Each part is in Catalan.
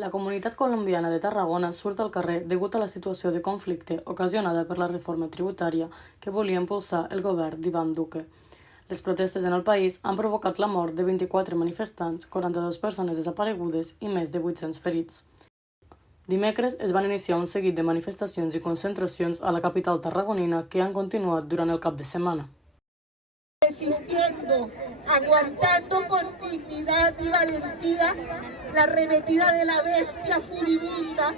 La comunitat colombiana de Tarragona surt al carrer degut a la situació de conflicte ocasionada per la reforma tributària que volia impulsar el govern d'Iván Duque. Les protestes en el país han provocat la mort de 24 manifestants, 42 persones desaparegudes i més de 800 ferits. Dimecres es van iniciar un seguit de manifestacions i concentracions a la capital tarragonina que han continuat durant el cap de setmana. Resistiendo, aguantando con dignidad y valentía la arremetida de la bestia furibunda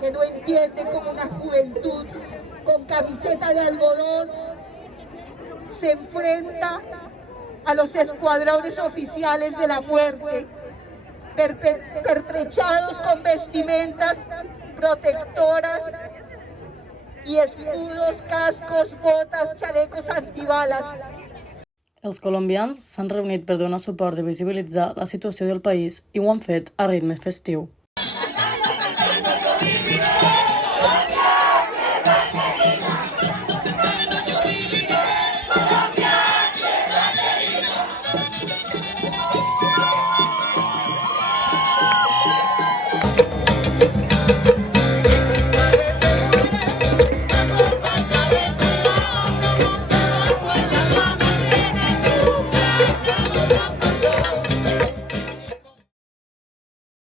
que no entiende como una juventud con camiseta de algodón se enfrenta a los escuadrones oficiales de la muerte, pertrechados con vestimentas protectoras y escudos, cascos, botas, chalecos antibalas. Els colombians s'han reunit per donar suport i visibilitzar la situació del país i ho han fet a ritme festiu.